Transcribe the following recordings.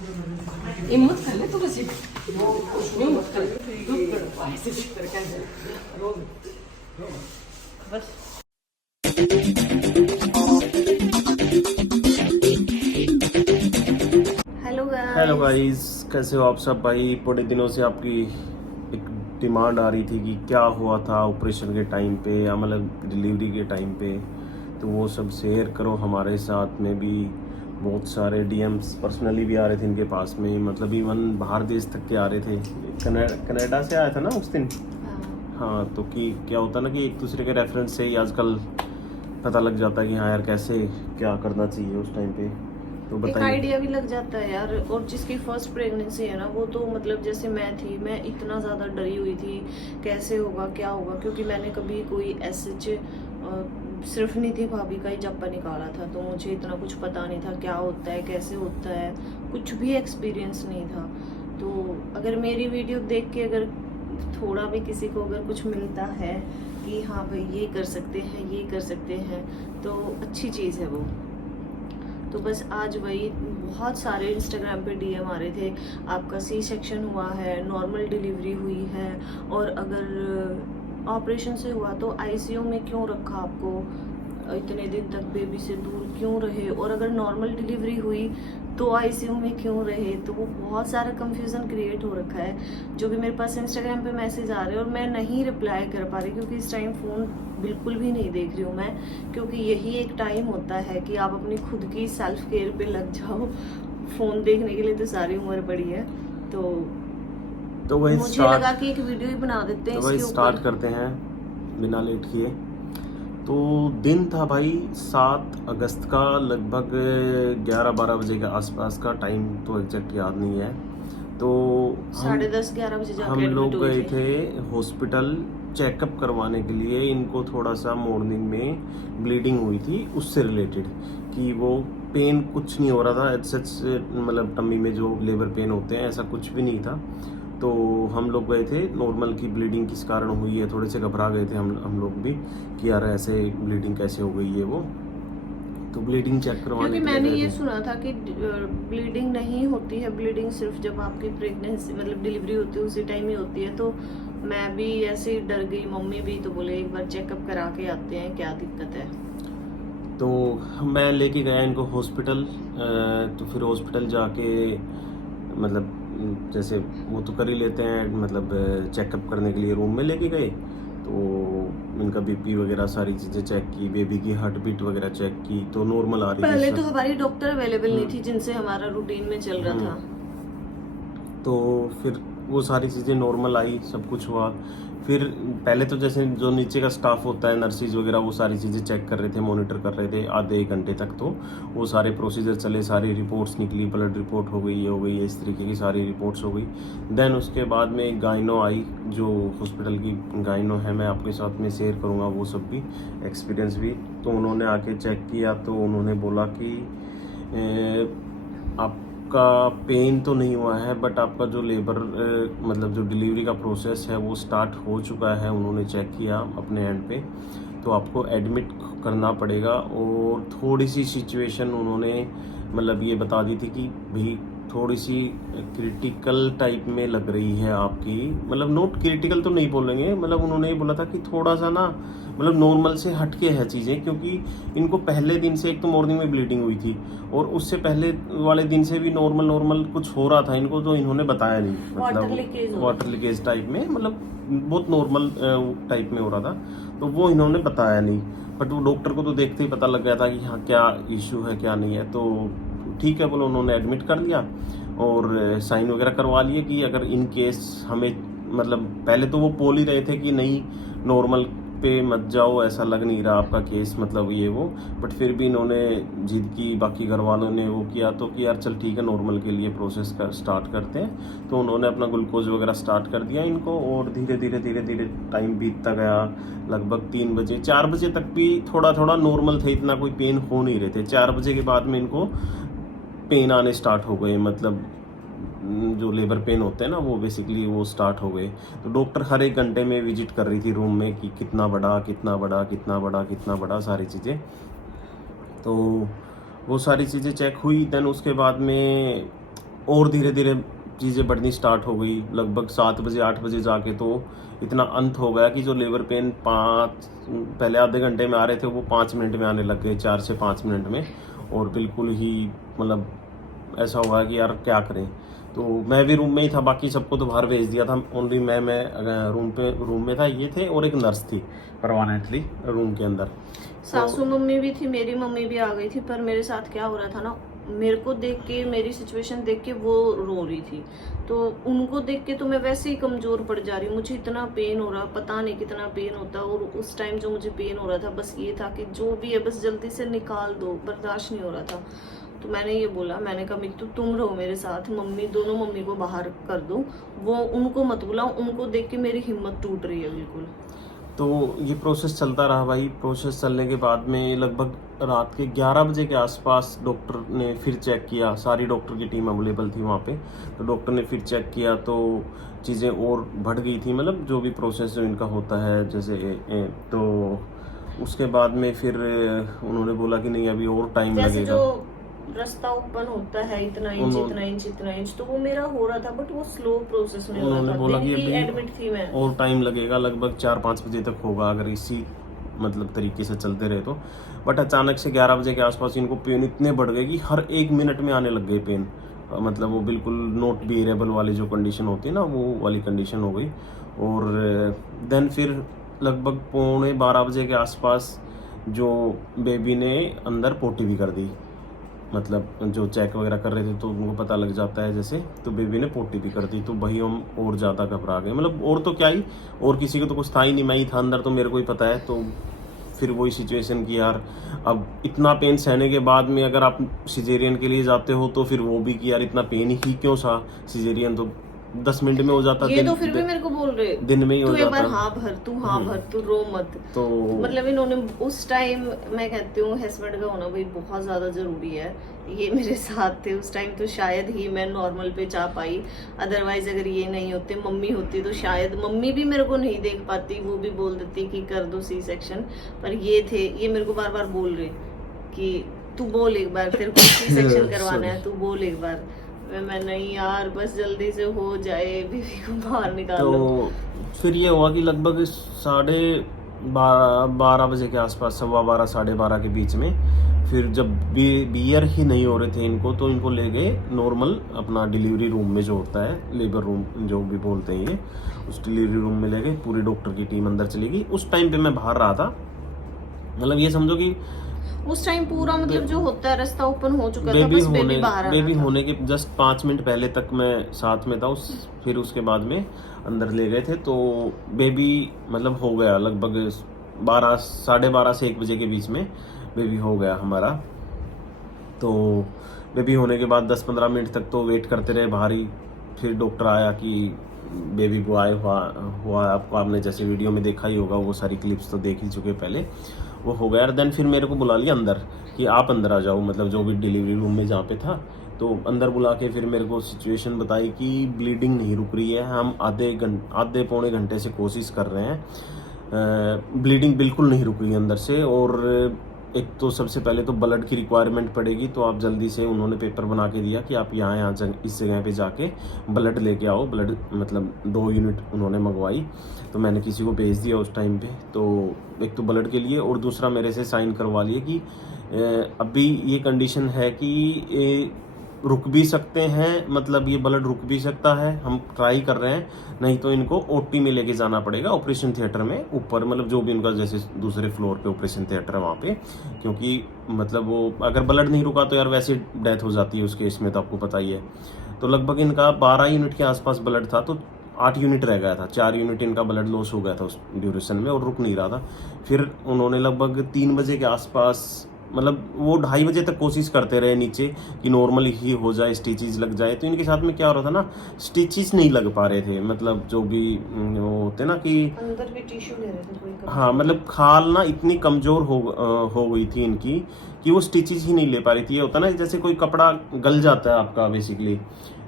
हिम्मत कर ले तू बस हिम्मत कर ऐसे करके बस। हेलो गाइस, कैसे हो आप सब भाई। बड़े दिनों से आपकी एक डिमांड आ रही थी कि क्या हुआ था ऑपरेशन के टाइम पे या मतलब डिलीवरी के टाइम पे, तो वो सब शेयर करो हमारे साथ में भी। बहुत सारे डीएम्स पर्सनली भी आ रहे थे इनके पास में, मतलब इवन बाहर देश तक के आ रहे थे। कनाडा से आया था ना उस दिन। हाँ, तो कि क्या होता ना कि एक दूसरे के रेफरेंस से ही आजकल पता लग जाता है कि हाँ यार कैसे क्या करना चाहिए उस टाइम पे। तो एक आइडिया भी लग जाता है यार। और जिसकी फर्स्ट प्रेगनेंसी है ना, वो तो मतलब जैसे मैं थी, मैं इतना ज़्यादा डरी हुई थी कैसे होगा क्या होगा, क्योंकि मैंने कभी कोई ऐसे सिर्फ नहीं थी भाभी का ही जप्पा निकाला था, तो मुझे इतना कुछ पता नहीं था क्या होता है कैसे होता है, कुछ भी एक्सपीरियंस नहीं था। तो अगर मेरी वीडियो देख के अगर थोड़ा भी किसी को अगर कुछ मिलता है कि हाँ भाई ये कर सकते हैं ये कर सकते हैं, तो अच्छी चीज़ है वो। तो बस आज वही बहुत सारे इंस्टाग्राम पे डीएम आ रहे थे, आपका सी सेक्शन हुआ है, नॉर्मल डिलीवरी हुई है, और अगर ऑपरेशन से हुआ तो आईसीयू में क्यों रखा आपको, इतने दिन तक बेबी से दूर क्यों रहे, और अगर नॉर्मल डिलीवरी हुई तो आईसीयू में क्यों रहे। तो वो बहुत सारा कंफ्यूजन क्रिएट हो रखा है, जो भी मेरे पास इंस्टाग्राम पे मैसेज आ रहे हैं, और मैं नहीं रिप्लाई कर पा रही क्योंकि इस टाइम फ़ोन बिल्कुल भी नहीं देख रही हूँ मैं, क्योंकि यही एक टाइम होता है कि आप अपनी खुद की सेल्फ केयर पे लग जाओ। फ़ोन देखने के लिए तो सारी उम्र पड़ी है। तो वही मुझे लगा कि एक वीडियो ही बना देते हैं तो वही इसके स्टार्ट ऊपर। करते हैं बिना लेट किए। तो दिन था भाई 7 अगस्त का, लगभग 11-12 बजे के आसपास का। टाइम तो एग्जैक्ट याद नहीं है। तो 10:30-11 बजे जाके हम एडमिट लोग हुए गए थे। थे हॉस्पिटल चेकअप करवाने के लिए। इनको थोड़ा सा मॉर्निंग में ब्लीडिंग हुई थी, उससे रिलेटेड कि वो पेन कुछ नहीं हो रहा था सच, मतलब टम्मी में जो लेबर पेन होते हैं ऐसा कुछ भी नहीं था। तो हम लोग गए थे, नॉर्मल की ब्लीडिंग किस कारण हुई है, थोड़े से घबरा गए थे हम लोग भी कि यार ऐसे ब्लीडिंग कैसे हो गई है वो। तो ब्लीडिंग चेक करवाने क्योंकि के लिए मैंने गए ये थे। सुना था कि ब्लीडिंग नहीं होती है, ब्लीडिंग सिर्फ जब आपकी प्रेगनेंसी मतलब डिलीवरी होती है उसी टाइम ही होती है। तो मैं भी ऐसे ही डर गई, मम्मी भी, तो बोले एक बार चेकअप करा के आते हैं क्या दिक्कत है। तो मैं लेके गया इनको हॉस्पिटल। तो फिर हॉस्पिटल जाके मतलब जैसे वो तो कर ही लेते हैं, मतलब चेकअप करने के लिए रूम में लेके गए। तो इनका बीपी वगैरह सारी चीज़ें चेक की, बेबी की हार्ट बीट वगैरह चेक की, तो नॉर्मल आ रही थी पहले तो सब। हमारी डॉक्टर अवेलेबल नहीं थी जिनसे हमारा रूटीन में चल रहा था। तो फिर वो सारी चीज़ें नॉर्मल आई, सब कुछ हुआ। फिर पहले तो जैसे जो नीचे का स्टाफ होता है, नर्सिस वगैरह, वो सारी चीज़ें चेक कर रहे थे, मॉनिटर कर रहे थे आधे 1 घंटे तक। तो वो सारे प्रोसीजर चले, सारी रिपोर्ट्स निकली, ब्लड रिपोर्ट हो गई, ये हो गई, इस तरीके की सारी रिपोर्ट्स हो गई। देन उसके बाद में एक गाइनो आई, जो हॉस्पिटल की गाइनो है, मैं आपके साथ में शेयर करूँगा वो सब भी एक्सपीरियंस भी। तो उन्होंने आके चेक किया, तो उन्होंने बोला कि आपका पेन तो नहीं हुआ है, बट आपका जो लेबर मतलब जो डिलीवरी का प्रोसेस है वो स्टार्ट हो चुका है। उन्होंने चेक किया अपने एंड पे, तो आपको एडमिट करना पड़ेगा। और थोड़ी सी सिचुएशन उन्होंने मतलब ये बता दी थी कि भाई थोड़ी सी क्रिटिकल टाइप में लग रही है आपकी, मतलब नॉट क्रिटिकल तो नहीं बोलेंगे, मतलब उन्होंने ये बोला था कि थोड़ा सा ना मतलब नॉर्मल से हटके है चीज़ें, क्योंकि इनको पहले दिन से एक तो मॉर्निंग में ब्लीडिंग हुई थी, और उससे पहले वाले दिन से भी नॉर्मल कुछ हो रहा था इनको, तो इन्होंने बताया नहीं। मतलब वाटर लीकेज टाइप में, मतलब बहुत नॉर्मल टाइप में हो रहा था, तो वो इन्होंने बताया नहीं। बट वो डॉक्टर को तो देखते ही पता लग गया था कि हाँ क्या इशू है क्या नहीं है। तो ठीक है बोलो, उन्होंने एडमिट कर दिया और साइन वगैरह करवा लिए कि अगर इन केस हमें, मतलब पहले तो वो बोल ही रहे थे कि नहीं नॉर्मल पे मत जाओ, ऐसा लग नहीं रहा आपका केस, मतलब ये वो। बट फिर भी इन्होंने जिद की, बाकी घर वालों ने वो किया, तो कि यार चल ठीक है नॉर्मल के लिए प्रोसेस का स्टार्ट करते हैं। तो उन्होंने अपना ग्लूकोज वगैरह स्टार्ट कर दिया इनको, और धीरे धीरे टाइम बीतता गया। लगभग 3 बजे 4 बजे तक भी थोड़ा थोड़ा नॉर्मल थे, इतना कोई पेन हो नहीं रहे थे। 4 बजे के बाद में इनको पेन आने स्टार्ट हो गए, मतलब जो लेबर पेन होते हैं ना, वो बेसिकली वो स्टार्ट हो गए। तो डॉक्टर हर 1 घंटे में विजिट कर रही थी रूम में कि कितना बड़ा कितना बड़ा कितना बड़ा कितना बड़ा, सारी चीज़ें। तो वो सारी चीज़ें चेक हुई। देन उसके बाद में और धीरे धीरे चीज़ें बढ़नी स्टार्ट हो गई। लगभग 7 बजे 8 बजे जाके तो इतना अंत हो गया कि जो लेबर पेन पहले आधे घंटे में आ रहे थे वो 5 मिनट में आने लग गए, 4 से 5 मिनट में। और बिल्कुल ही मतलब ऐसा हुआ कि यार क्या करें। तो मैं भी रूम में ही था, बाकी सबको तो बाहर भेज दिया था। ओनली मैं रूम में था, ये थे और एक नर्स थी परमानेंटली रूम के अंदर। सासू मम्मी भी थी, मेरी मम्मी भी आ गई थी। पर मेरे साथ क्या हो रहा था ना, मेरे को देख के, मेरी सिचुएशन देख के वो रो रही थी, तो उनको देख के तो मैं वैसे ही कमजोर पड़ जा रही हूँ। मुझे इतना पेन हो रहा, पता नहीं कितना पेन होता। और उस टाइम जो मुझे पेन हो रहा था बस ये था कि जो भी है बस जल्दी से निकाल दो, बर्दाश्त नहीं हो रहा था। तो मैंने ये बोला, मैंने कहा मित्तू तुम रहो मेरे साथ, दोनों मम्मी को बाहर कर दो, वो उनको मत बुलाओ। उनको देख के मेरी हिम्मत टूट रही है बिल्कुल। तो ये प्रोसेस चलता रहा भाई। प्रोसेस चलने के बाद में लगभग रात के 11 बजे के आसपास डॉक्टर ने फिर चेक किया। सारी डॉक्टर की टीम अवेलेबल थी वहाँ पे। तो डॉक्टर ने फिर चेक किया तो चीज़ें और बढ़ गई थी, मतलब जो भी प्रोसेस जो इनका होता है जैसे तो उसके बाद में फिर उन्होंने बोला कि नहीं अभी और टाइम लगेगा। जो रास्ता ओपन होता है इतना इंच इतना इंच इतना इंच, तो वो मेरा हो रहा था बट वो स्लो प्रोसेस में हो रहा था। उन्होंने बोला कि अभी एडमिट थी मैं, और टाइम लगेगा, लगभग 4-5 बजे तक होगा अगर इसी मतलब तरीके से चलते रहे तो। बट अचानक से 11 बजे के आसपास इनको पेन इतने बढ़ गए कि हर 1 मिनट में आने लग गए पेन। मतलब वो बिल्कुल नॉट बियरेबल वाली जो कंडीशन होती है ना, वो वाली कंडीशन हो गई। और देन फिर लगभग 11:45 बजे के आसपास जो बेबी ने अंदर पोटी भी कर दी। मतलब जो चेक वगैरह कर रहे थे तो उनको पता लग जाता है जैसे, तो बेबी ने पोटी भी कर दी। तो वही हम और ज़्यादा घबरा गए। मतलब और तो क्या ही, और किसी को तो कुछ था ही नहीं, मैं ही था अंदर, तो मेरे को ही पता है। तो फिर वही सिचुएशन की यार, अब इतना पेन सहने के बाद में अगर आप सिजेरियन के लिए जाते हो तो फिर वो भी कि यार इतना पेन ही क्यों था, सिजेरियन तो 10 मिनट में हो जाता। ये तो फिर भी मेरे को बोल रहे दिन में ही हो जाता। एक बार जाता। हाँ भर तू रो मत। तो मतलब इन्होंने उस टाइम, मैं कहती हूँ हस्बैंड का होना भाई बहुत ज्यादा जरूरी है। ये मेरे साथ थे उस टाइम, तो शायद ही मैं नॉर्मल पे जा पाई। अदरवाइज अगर ये नहीं होते, मम्मी होती, तो शायद मम्मी भी मेरे को नहीं देख पाती, वो भी बोल देती कि कर दो सी सेक्शन। पर ये थे, ये मेरे को बार बार बोल रहे कि तू बोल एक बार, तेरे को सी सेक्शन करवाना है, तू बोल एक बार। मैं नहीं यार, बस जल्दी से हो जाए, बेबी को बाहर निकालो। तो फिर ये हुआ कि लगभग 12:30 बजे के आसपास, 12:15 12:30 के बीच में, फिर जब बियर ही नहीं हो रहे थे इनको, तो इनको ले गए नॉर्मल अपना डिलीवरी रूम में जो होता है, लेबर रूम जो भी बोलते हैं ये, उस डिलीवरी रूम में ले गए। पूरी डॉक्टर की टीम अंदर चली गई। उस टाइम पे मैं बाहर रहा था। मतलब ये समझो कि उस टाइम पूरा मतलब जो होता है रास्ता ओपन हो चुका था, बेबी बस बेबी बाहर आना बेबी था। होने के जस्ट 5 मिनट पहले तक मैं साथ में था। फिर उसके बाद में अंदर ले गए थे। तो बेबी मतलब हो गया लगभग 12 से 1 बजे के बीच में बेबी हो गया हमारा। तो बेबी होने के बाद 10-15 मिनट तक तो वेट करते रहे बाहर ही। फिर डॉक्टर आया कि बेबी बॉय हुआ आपको, आपने जैसे वीडियो में देखा ही होगा, वो सारी क्लिप्स तो देख ही चुके पहले, वो हो गया। देन फिर मेरे को बुला लिया अंदर कि आप अंदर आ जाओ, मतलब जो भी डिलीवरी रूम में जहाँ पे था। तो अंदर बुला के फिर मेरे को सिचुएशन बताई कि ब्लीडिंग नहीं रुक रही है, हम आधे पौने घंटे से कोशिश कर रहे हैं, ब्लीडिंग बिल्कुल नहीं रुक रही है अंदर से। और एक तो सबसे पहले तो ब्लड की रिक्वायरमेंट पड़ेगी, तो आप जल्दी से, उन्होंने पेपर बना के दिया कि आप यहाँ इस जगह पे जाके ब्लड लेके आओ। ब्लड मतलब 2 यूनिट उन्होंने मंगवाई। तो मैंने किसी को भेज दिया उस टाइम पे। तो एक तो ब्लड के लिए, और दूसरा मेरे से साइन करवा लिए कि अभी ये कंडीशन है कि रुक भी सकते हैं, मतलब ये ब्लड रुक भी सकता है, हम ट्राई कर रहे हैं, नहीं तो इनको ओटी में लेके जाना पड़ेगा, ऑपरेशन थिएटर में ऊपर, मतलब जो भी उनका जैसे दूसरे फ्लोर पे ऑपरेशन थिएटर है वहाँ पे। क्योंकि मतलब वो अगर ब्लड नहीं रुका तो यार वैसे डेथ हो जाती है उस केस में, तो आपको पता ही है। तो लगभग इनका 12 यूनिट के आसपास ब्लड था, तो 8 यूनिट रह गया था। 4 यूनिट इनका ब्लड लॉस हो गया था उस ड्यूरेशन में, और रुक नहीं रहा था। फिर उन्होंने लगभग 3 बजे के आसपास, मतलब वो 2:30 बजे तक कोशिश करते रहे नीचे कि नॉर्मल ही हो जाए, स्टिचेस लग जाए। तो इनके साथ में क्या हो रहा था ना, स्टिचेस नहीं लग पा रहे थे, मतलब जो भी वो होते ना कि अंदर भी टिश्यू ले रहे थे कोई। हाँ, मतलब खाल ना इतनी कमज़ोर हो गई थी इनकी कि वो स्टिचेज ही नहीं ले पा रही थी। ये होता ना जैसे कोई कपड़ा गल जाता है आपका, बेसिकली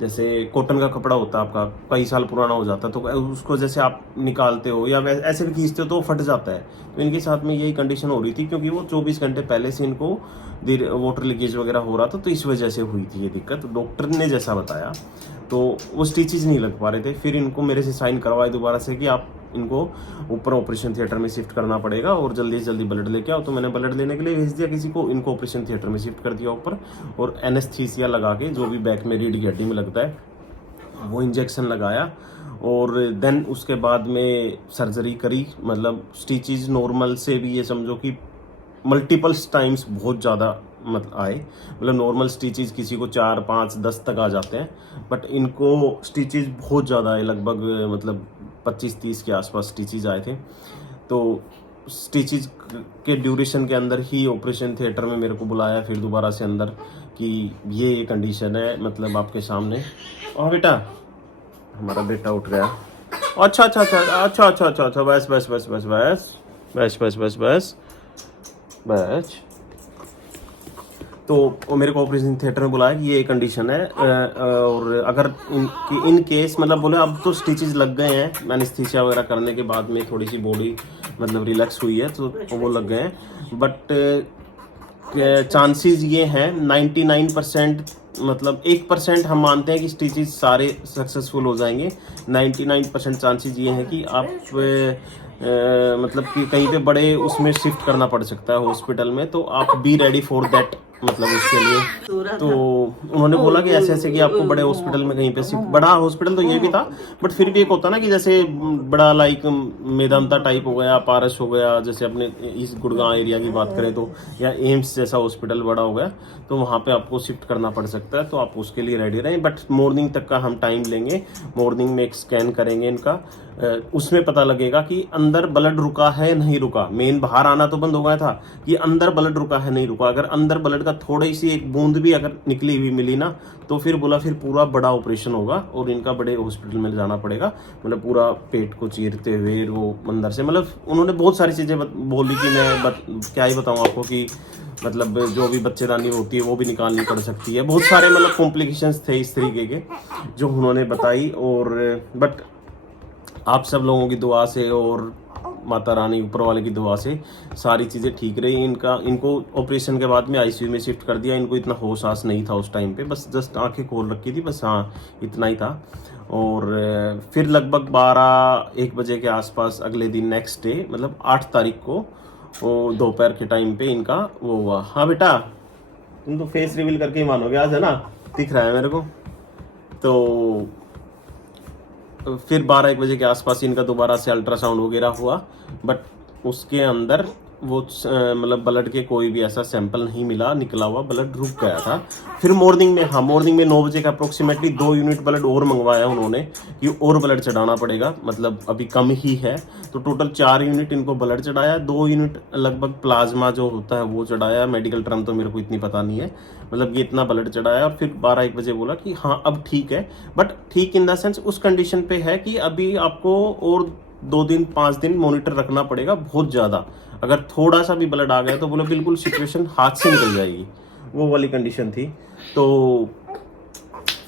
जैसे कॉटन का कपड़ा होता है आपका, कई साल पुराना हो जाता है, तो उसको जैसे आप निकालते हो या ऐसे भी खींचते हो तो वो फट जाता है। तो इनके साथ में यही कंडीशन हो रही थी, क्योंकि वो 24 घंटे पहले से इनको वाटर लीकेज वगैरह हो रहा था, तो इस वजह से हुई थी ये दिक्कत। डॉक्टर ने जैसा बताया तो वो स्टिचेज नहीं लग पा रहे थे। फिर इनको मेरे से साइन करवाए दोबारा से कि आप इनको ऊपर ऑपरेशन थिएटर में शिफ्ट करना पड़ेगा और जल्दी से जल्दी ब्लड लेके आओ। तो मैंने ब्लड लेने के लिए भेज दिया किसी को, इनको ऑपरेशन थिएटर में शिफ्ट कर दिया ऊपर, और एनेस्थीसिया लगा के, जो भी बैक में रीढ़ की हड्डी में लगता है वो इंजेक्शन लगाया, और देन उसके बाद में सर्जरी करी। मतलब स्टिचेज नॉर्मल से भी ये समझो कि मल्टीपल्स टाइम्स बहुत ज़्यादा मतलब आए। मतलब नॉर्मल स्टिचेज किसी को 4, 5, 10 तक आ जाते हैं, बट इनको स्टिचेज बहुत ज़्यादा आए, लगभग मतलब 25-30 के आसपास स्टिचेज आए थे। तो स्टिचेज के ड्यूरेशन के अंदर ही ऑपरेशन थिएटर में मेरे को बुलाया फिर दोबारा से अंदर कि ये कंडीशन है, मतलब आपके सामने। और बेटा, हमारा बेटा उठ गया। अच्छा अच्छा अच्छा अच्छा अच्छा अच्छा अच्छा, बस बस बस बस बस बस बस बस बस बस। तो वो मेरे को ऑपरेशन थिएटर में बुलाया कि ये कंडीशन है, और अगर इन केस मतलब बोले अब तो स्टिचेस लग गए हैं, एनेस्थीसिया वगैरह करने के बाद में थोड़ी सी बॉडी मतलब रिलैक्स हुई है, तो वो लग गए हैं। बट चांसेस ये हैं 99%, मतलब 1% हम मानते हैं कि स्टिचेस सारे सक्सेसफुल हो जाएंगे। 99% चांसेस ये हैं कि आप मतलब कि कहीं पे बड़े उसमें शिफ्ट करना पड़ सकता है हॉस्पिटल में, तो आप बी रेडी फॉर दैट, मतलब उसके लिए। तो उन्होंने बोला कि ऐसे ऐसे कि आपको बड़े हॉस्पिटल में कहीं पे शिफ्ट, बड़ा हॉस्पिटल तो ये भी था, बट फिर भी एक होता ना कि जैसे बड़ा लाइक मेदांता टाइप हो गया, पारस हो गया, जैसे अपने इस गुड़गांव एरिया की बात करें तो, या एम्स जैसा हॉस्पिटल बड़ा हो गया, तो वहाँ पे आपको शिफ्ट करना पड़ सकता है। तो आप उसके लिए रेडी रहें, बट मॉर्निंग तक का हम टाइम लेंगे। मॉर्निंग में एक स्कैन करेंगे इनका, उसमें पता लगेगा कि अंदर ब्लड रुका है नहीं रुका। मेन बाहर आना तो बंद हो गया था, कि अंदर ब्लड रुका है नहीं रुका। अगर अंदर ब्लड का थोड़ी सी एक बूंद भी अगर निकली हुई मिली ना, तो फिर बोला फिर पूरा बड़ा ऑपरेशन होगा और इनका बड़े हॉस्पिटल में जाना पड़ेगा। मतलब पूरा पेट को चीरते हुए वो अंदर से, मतलब उन्होंने बहुत सारी चीज़ें बोली कि मैं क्या ही बताऊँ आपको, कि मतलब जो भी बच्चेदानी होती है वो भी निकालनी पड़ सकती है। बहुत सारे मतलब कॉम्प्लिकेशंस थे इस तरीके के जो उन्होंने बताई। और बट आप सब लोगों की दुआ से और माता रानी ऊपर वाले की दुआ से सारी चीज़ें ठीक रही। इनको ऑपरेशन के बाद में आईसीयू में शिफ्ट कर दिया। इनको इतना होश आस नहीं था उस टाइम पे, बस जस्ट आंखें खोल रखी थी बस, हाँ इतना ही था। और फिर लगभग 12-1 बजे के आसपास अगले दिन नेक्स्ट डे, मतलब 8 तारीख को दोपहर के टाइम पे इनका वो हुआ। हाँ बेटा, तुम तो फेस रिवील करके ही मानोगे आज, है ना, दिख रहा है मेरे को। तो फिर 12-1 बजे के आसपास इनका दोबारा से अल्ट्रासाउंड वगैरह हुआ, बट उसके अंदर वो मतलब ब्लड के कोई भी ऐसा सैंपल नहीं मिला, निकला हुआ ब्लड रुक गया था। फिर मॉर्निंग में 9 बजे का अप्रोक्सीमेटली 2 यूनिट ब्लड और मंगवाया उन्होंने कि और ब्लड चढ़ाना पड़ेगा, मतलब अभी कम ही है। तो टोटल 4 यूनिट इनको ब्लड चढ़ाया, 2 यूनिट लगभग प्लाज्मा जो होता है वो चढ़ाया। मेडिकल टर्म तो मेरे को इतनी पता नहीं है, मतलब ये इतना ब्लड चढ़ाया। और फिर 12-1 बजे बोला कि हाँ अब ठीक है, बट ठीक इन द सेंस उस कंडीशन पे है कि अभी आपको और 2 दिन 5 दिन मॉनिटर रखना पड़ेगा बहुत ज़्यादा। अगर थोड़ा सा भी ब्लड आ गया तो बोले बिल्कुल सिचुएशन हाथ से निकल जाएगी, वो वाली कंडीशन थी। तो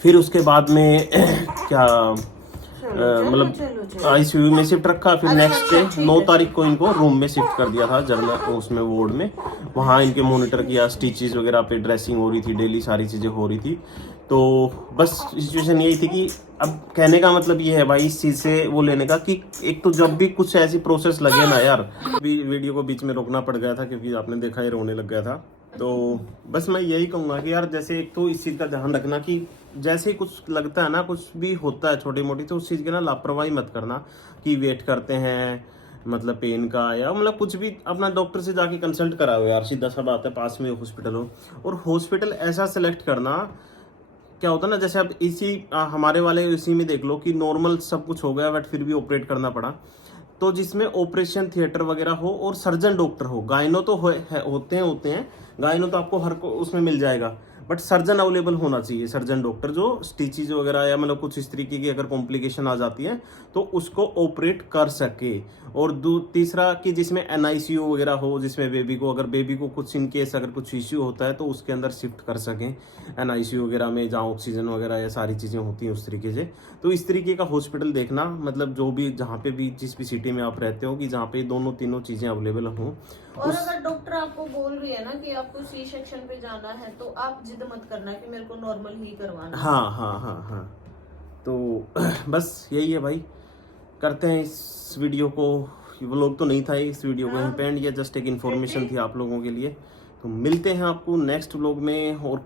फिर उसके बाद में क्या मतलब आईसीयू में शिफ्ट रखा। फिर नेक्स्ट डे 9 तारीख को इनको रूम में शिफ्ट कर दिया था, जर्नल उसमें वार्ड में। वहाँ इनके मॉनिटर किया, स्टिचेस वगैरह पे ड्रेसिंग हो रही थी, डेली सारी चीज़ें हो रही थी। तो बस सिचुएशन यही थी कि अब कहने का मतलब ये है भाई इस चीज़ से वो लेने का कि एक तो जब भी कुछ ऐसी प्रोसेस लगे ना यार, वीडियो को बीच में रोकना पड़ गया था क्योंकि आपने देखा ये रोने लग गया था। तो बस मैं यही कहूँगा कि यार जैसे एक तो इस चीज़ का ध्यान रखना कि जैसे ही कुछ लगता है ना, कुछ भी होता है छोटी मोटी, तो उस चीज़ की ना लापरवाही मत करना कि वेट करते हैं मतलब पेन का, या मतलब कुछ भी अपना डॉक्टर से जाके कंसल्ट कराओ यार, सीधा सा बात है। पास में हॉस्पिटल हो, और हॉस्पिटल ऐसा सेलेक्ट करना, क्या होता है ना, जैसे अब इसी हमारे वाले इसी में देख लो कि नॉर्मल सब कुछ हो गया बट फिर भी ऑपरेट करना पड़ा, तो जिसमें ऑपरेशन थिएटर वगैरह हो और सर्जन डॉक्टर हो। गायनो तो होते हैं, गायनो तो आपको हर को उसमें मिल जाएगा, बट सर्जन अवेलेबल होना चाहिए, सर्जन डॉक्टर जो स्टिचेज वगैरह या मतलब कुछ इस तरीके की अगर कॉम्प्लिकेशन आ जाती है तो उसको ऑपरेट कर सके। और तीसरा कि जिसमें NICU वगैरह हो, जिसमें बेबी को, अगर बेबी को कुछ इन केस अगर कुछ इश्यू होता है तो उसके अंदर शिफ्ट कर सकें NICU वगैरह में, जहाँ ऑक्सीजन वगैरह या सारी चीज़ें होती हैं उस तरीके से। तो इस तरीके का हॉस्पिटल देखना, मतलब जो भी जहाँ पे भी जिस भी सिटी में आप रहते हो कि जहाँ पे दोनों तीनों चीज़ें अवेलेबल हों। और अगर डॉक्टर आपको बोल रही है ना कि आपको सी सेक्शन पे जाना है तो आप जिद मत करना कि मेरे को नॉर्मल ही करवाना है। हाँ हाँ हाँ हाँ, तो बस यही है भाई, करते हैं इस वीडियो को। व्लॉग तो नहीं था इस वीडियो को यहीं पे एंड, या जस्ट एक इन्फॉर्मेशन थी आप लोगों के लिए। तो मिलते हैं आपको नेक्स्ट व्लॉग में, और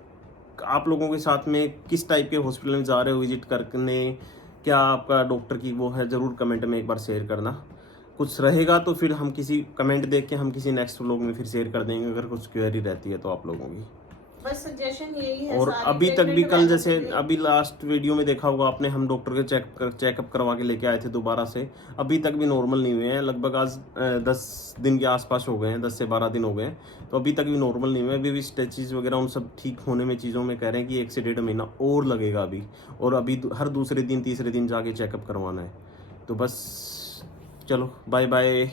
आप लोगों के साथ में किस टाइप के हॉस्पिटल में जा रहे हो विजिट करने, क्या आपका डॉक्टर की वो है, ज़रूर कमेंट में एक बार शेयर करना। कुछ रहेगा तो फिर हम किसी कमेंट देख के हम किसी नेक्स्ट व्लॉग में फिर शेयर कर देंगे, अगर कुछ क्वेरी रहती है तो आप लोगों की। बस सजेशन यही है। और सारी अभी तक भी treatment कल जैसे वैसे अभी लास्ट वीडियो में देखा होगा आपने, हम डॉक्टर के चेकअप करवा के लेके आए थे दोबारा से, अभी तक भी नॉर्मल नहीं हुए हैं। लगभग आज 10 दिन के आसपास हो गए हैं, 10 से 12 दिन हो गए हैं, तो अभी तक भी नॉर्मल नहीं हुए। अभी भी स्टेचेज वगैरह उन सब ठीक होने में चीज़ों में कह रहे हैं कि 1 से 1.5 महीना और लगेगा अभी, और अभी हर दूसरे दिन तीसरे दिन जाके चेकअप करवाना है। तो बस चलो, बाय बाय।